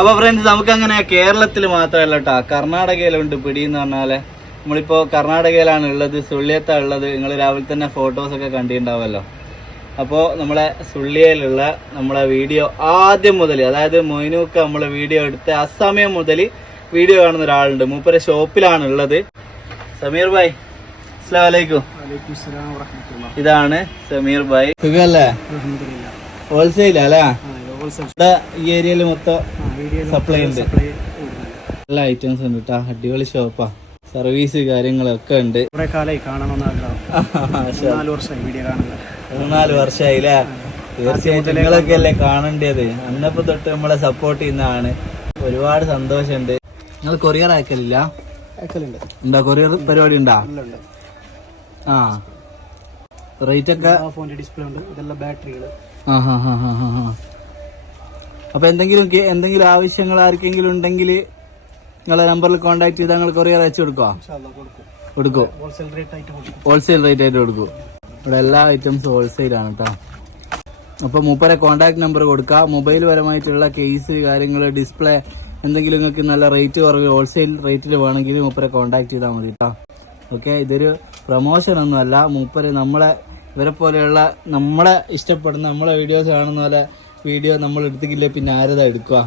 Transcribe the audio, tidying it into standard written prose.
അപ്പൊ ഫ്രണ്ട്സ് നമുക്ക് അങ്ങനെ കേരളത്തിൽ മാത്രമല്ല കേട്ടോ, കർണാടകയിലുണ്ട് പിടി എന്ന് പറഞ്ഞാല്. നമ്മളിപ്പോ കർണാടകയിലാണ് ഉള്ളത്, സുള്ളിയത്താണ് ഉള്ളത്. നിങ്ങൾ രാവിലെ തന്നെ ഫോട്ടോസൊക്കെ കണ്ടിട്ടുണ്ടാവുമല്ലോ. അപ്പോൾ നമ്മളെ സുള്ളിയയിലുള്ള നമ്മളെ വീഡിയോ ആദ്യം മുതൽ, അതായത് മൊയിനൂക്ക് നമ്മളെ വീഡിയോ എടുത്ത് അസമയം മുതൽ വീഡിയോ കാണുന്ന ഒരാളുണ്ട്. മൂപ്പരെ ഷോപ്പിലാണ് ഉള്ളത്. സമീർ ഭായ്, അസ്സലാമു അലൈക്കും. ഇതാണ് സമീർ ഭായ്. സുഖല്ലേ? ഹോൾസെയിൽ അല്ലേ? ഇവിടെ ഈ ഏരിയയിൽ മൊത്തം സപ്ലൈ ഉണ്ട്, എല്ലാ ഐറ്റംസ് ഉണ്ട് കേട്ടോ. അടിപൊളി ഷോപ്പാ, സർവീസ് കാര്യങ്ങളൊക്കെ ഉണ്ട്. 4 വർഷമായില്ലേ? തീർച്ചയായിട്ടും നിങ്ങളൊക്കെ അല്ലേ കാണേണ്ടത്. അന്നപ്പോ തൊട്ട് നമ്മളെ സപ്പോർട്ട് ചെയ്യുന്നതാണ്. ഒരുപാട് സന്തോഷമുണ്ട്. നിങ്ങൾ കൊറിയർ അയക്കലില്ല? ഉണ്ടോ? കൊറിയർ പരിപാടി ഉണ്ടോ? ആ, റേറ്റ് ഒക്കെ അപ്പൊ എന്തെങ്കിലും ആവശ്യങ്ങൾ ആർക്കെങ്കിലും ഉണ്ടെങ്കിൽ നിങ്ങളെ നമ്പറിൽ കോൺടാക്ട് ചെയ്താൽ നിങ്ങൾ കൊറിയർ അയച്ചു കൊടുക്കും. ഹോൾസെയിൽ റേറ്റ് ആയിട്ട് കൊടുക്കും. ഇവിടെ എല്ലാ ഐറ്റംസും ഹോൾസെയിലാണ് കേട്ടോ. അപ്പൊ മൂപ്പരെ കോൺടാക്ട് നമ്പർ കൊടുക്കുക. മൊബൈൽ പരമായിട്ടുള്ള കേസ് കാര്യങ്ങൾ, ഡിസ്പ്ലേ എന്തെങ്കിലും നിങ്ങൾക്ക് നല്ല റേറ്റ് കുറവ് ഹോൾസെയിൽ റേറ്റിൽ വേണമെങ്കിൽ മൂപ്പരെ കോൺടാക്ട് ചെയ്താൽ മതി കേട്ടോ. ഓക്കെ, ഇതൊരു പ്രൊമോഷൻ ഒന്നുമല്ല. മൂപ്പര് ഇവരെ പോലെയുള്ള നമ്മളെ ഇഷ്ടപ്പെടുന്ന നമ്മളെ വീഡിയോസ് കാണുന്ന പോലെ വീഡിയോ നമ്മൾ എടുത്തിക്കില്ലേ പിന്നെ ആരതാ എടുക്കുക?